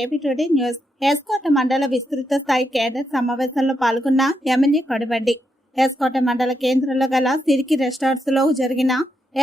AP today news. S. Kota మండల విస్తృత స్థాయి కేడర్ సమావేశంలో పాల్గొన్న ఎమ్మెల్యే కొడబండి. ఎస్కోట మండల కేంద్రంలో గల సిరికి రెస్టారెంట్స్లో జరిగిన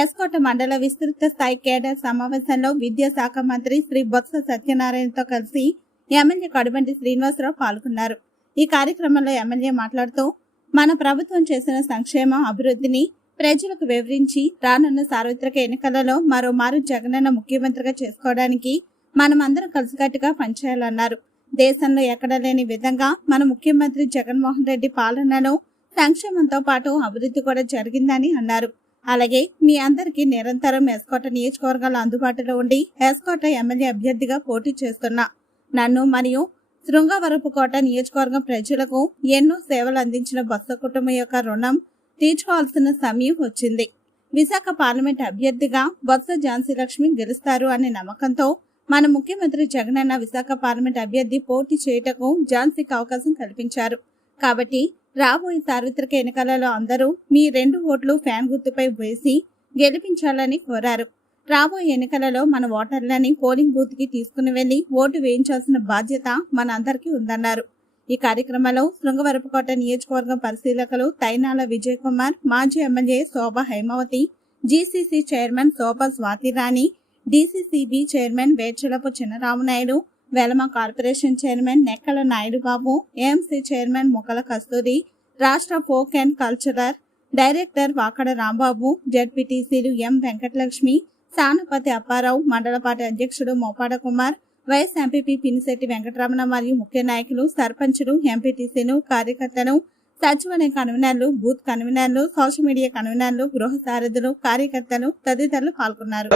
ఎస్కోట మండల విస్తృత స్థాయి కేడర్ సమావేశంలో విద్యాశాఖ మంత్రి శ్రీ బొత్స సత్యనారాయణతో కలిసి ఎమ్మెల్యే కొడబండి శ్రీనివాసరావు పాల్గొన్నారు. ఈ కార్యక్రమంలో ఎమ్మెల్యే మాట్లాడుతూ మన ప్రభుత్వం చేసిన సంక్షేమ అభివృద్ధిని ప్రజలకు వివరించి రానున్న సార్వత్రిక ఎన్నికలలో మరోమారు జగనన్న ముఖ్యమంత్రిగా చేసుకోవడానికి మనమందరం కలిసికట్టుగా పనిచేయాలన్నారు. దేశంలో ఎక్కడ లేని విధంగా మన ముఖ్యమంత్రి జగన్మోహన్ రెడ్డి పాలనలో సంక్షేమంతో పాటు అభివృద్ధి కూడా జరిగిందని అన్నారు. అలాగే మీ అందరికీ నిరంతరం ఎస్కోట నియోజకవర్గాలు అందుబాటులో ఉండి ఎస్కోట ఎమ్మెల్యే అభ్యర్థిగా పోటీ చేస్తున్నా. నన్ను మరియు శృంగవరపుకోట నియోజకవర్గం ప్రజలకు ఎన్నో సేవలు అందించిన బొత్స కుటుంబం యొక్క రుణం తీర్చుకోవాల్సిన సమయం వచ్చింది. విశాఖ పార్లమెంట్ అభ్యర్థిగా బొత్స ఝాన్సీ లక్ష్మి గెలుస్తారు అనే నమ్మకంతో మన ముఖ్యమంత్రి జగనన్న విశాఖ పార్లమెంట్ అభ్యర్థి పోటీ చేయుటకు ఝాన్సీకి అవకాశం కల్పించారు. కాబట్టి రాబోయే సార్వత్రిక ఎన్నికలలో అందరూ మీ రెండు ఓట్లు ఫ్యాన్ గుర్తుపై వేసి గెలిపించాలని కోరారు. రాబోయే ఎన్నికలలో మన ఓటర్లని పోలింగ్ బూత్కి తీసుకుని వెళ్ళి ఓటు వేయించాల్సిన బాధ్యత మనందరికీ ఉందన్నారు. ఈ కార్యక్రమంలో శృంగవరపుకోట నియోజకవర్గం పరిశీలకులు తైనాల విజయ్ కుమార్ మాజీ MLA Shobha Haimavathi GCC chairman Shobha Swathirani DCCB chairman Vechalapu Chinnaramanaidu Velama corporation chairman Nekkala Naidu Babu AMC chairman Mokkala Kasturi రాష్ట్ర folk and cultural director Vakada Rambabu జడ్పీటీసీలు ఎం వెంకటలక్ష్మి సానపతి అప్పారావు మండలపాటి అధ్యక్షుడు మోపాడ కుమార్ వైఎస్ ఎంపీపీ పినిశెట్టి వెంకటరమణ మరియు ముఖ్య నాయకులు సర్పంచులు ఎంపీటీసీలు కార్యకర్తలు సచివాలయ కన్వీనర్లు బూత్ కన్వీనర్లు సోషల్ మీడియా కన్వీనర్లు గృహ సారథులు కార్యకర్తలు తదితరులు పాల్గొన్నారు.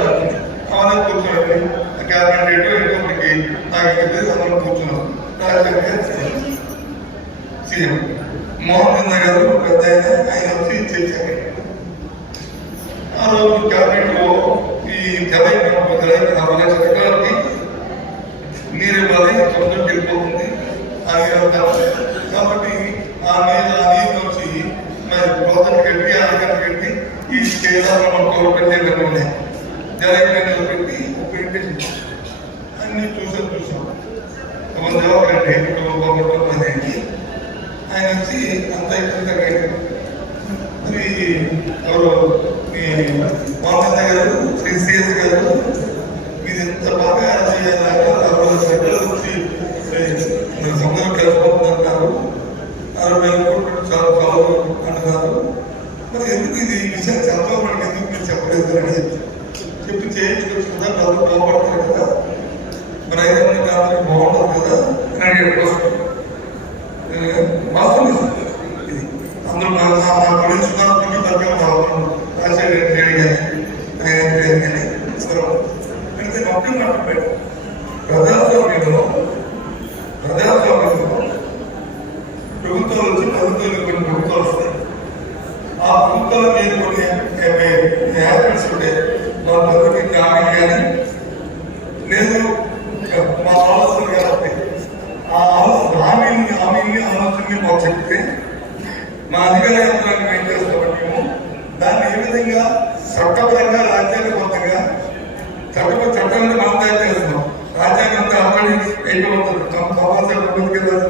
మోహన్ గారు పెద్ద ఆయన వచ్చి ఇచ్చేసారు ఆ రోజు ఈ జలై నీరు ఇవ్వాలి వెళ్ళిపోతుంది ఆ నీరు అంతా. కాబట్టి ఆ నీరు ఆ నీరు వచ్చి మరి గోతం కట్టి ఆనకట్ట కట్టి ఈ కేదారం మనం కోరు పెట్టే ఉన్నాయి జలైన పెట్టి పెట్టి అన్ని చూసాం చూసాం ఒక జవాబు ఏంటి ఆయన వచ్చి అంత ఇంత అది ఎవరు మీ మోహన్ గారు శ్రీ సిఎస్ మరి ఐదు మంది కాబట్టి బాగుంటుంది కదా అని అడిగాడు కోసం వాస్తవం ఇది. ఇది అందరూ నా నా- నా గురించి ఉన్నప్పటికీ తగ్గ రాజశేఖర రెడ్డి గారు ఆయన పేరు కానీ సరే అయితే ఒకే మాట పెట్టు ప్రజాస్వామ్యంలో ప్రజాస్వామ్యంలో ప్రభుత్వాలు వచ్చి ప్రభుత్వాలు కొన్ని ప్రభుత్వాలు వస్తాయి ఆ ప్రభుత్వాల మీద కొన్ని యాక్టర్స్ ఉంటే వాళ్ళందరికీ హామీ కానీ లేదు మా ఆలోచన కాబట్టి ఆ హామీని హామీని ఆలోచనని మాకు చెప్తే మా అధికార యంత్రాన్ని ఏం చేస్తామంటే మేము దాన్ని ఏ విధంగా చట్టపరంగా రాజ్యాంగబద్ధంగా చట్ట చట్టాన్ని మనం చేస్తున్నాం రాజ్యాంగం అంతా ఆల్రెడీ అయిపోతుంది బాబాసాహెబ్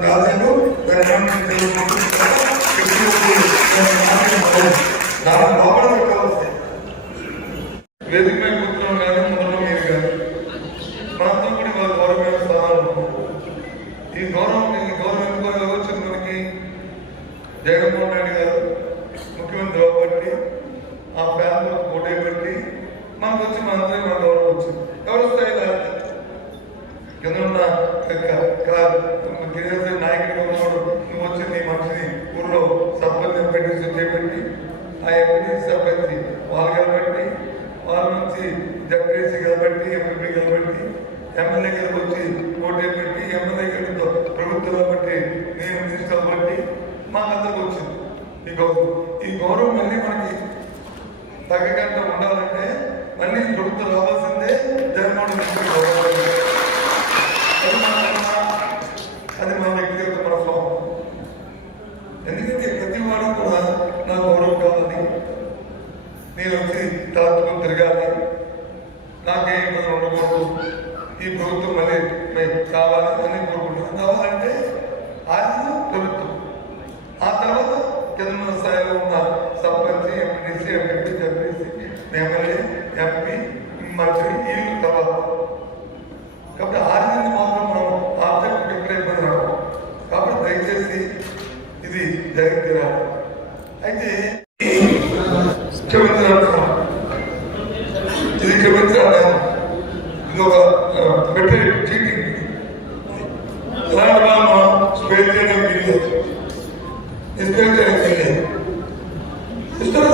దాన్ని దాని లోపల వేదిక మీద కూర్చున్నాం కానీ మొదలు మీరు కానీ మనతో కూడా వాళ్ళ గౌరవమైన స్థానాలు ఈ గౌరవం ఈ గౌరవం ఎందుకు వచ్చింది మనకి జగన్మోహన్ రెడ్డి గారు ముఖ్యమంత్రి అవ్వబట్టి ఆ ఫ్యామిలీ పోటీ పెట్టి మనకు వచ్చి మనందరికీ మన గౌరవం వచ్చింది ఎవరు స్థాయి దానికి కింద ఉన్న గిరిజన నాయకుడు ఉన్నాడు నువ్వు వచ్చి నీ మనిషిని ఊర్లో సర్పంచ్ ఎంపీటీసీ చేపెట్టి ఆ ఎంపీటీ సర్పంచ్ వాళ్ళు కలబెట్టి వాళ్ళ నుంచి జడ్పీసీ కాబట్టి ఎంపీ కాబట్టి ఎమ్మెల్యే గారికి వచ్చి ఓటే పెట్టి ఎమ్మెల్యే గారితో ప్రభుత్వం బట్టి నేను మినిస్టర్ బట్టి మాకందరికి వచ్చింది. ఈ గౌరవం. ఈ గౌరవం మళ్ళీ మనకి తగ్గకుండా ఉండాలంటే మళ్ళీ ప్రభుత్వం రావాల్సిందే జగన్మోహన్ రెడ్డి గౌరవం అది మన అది మన వ్యక్తిగత మనస్వం ఎందుకంటే ప్రతి వాడు కూడా నా గౌరవం కావాలి నేను వచ్చి తలెత్తుకొని తిరగాలి నాకే ఇబ్బంది ఉండకూడదు ఈ ప్రభుత్వం మళ్ళీ మేము కావాలి అని కోరుకుంటున్నాం కావాలంటే ఆర్థిక ప్రభుత్వం ఆ తర్వాత కింద స్థాయిలో ఉన్న sarpanch MPDC MP MPC MLA MP మంత్రి వీళ్ళు తర్వాత కాబట్టి చేయాల్సిన ఇది క్షమించాలి ఇది ఒక పెట్టే చీటింగ్ తెలంగాణ స్ప్రే చేయడం వీల్లేదు ఇస్ప్రే చేయడం వీల్లేదు ఇస్తారు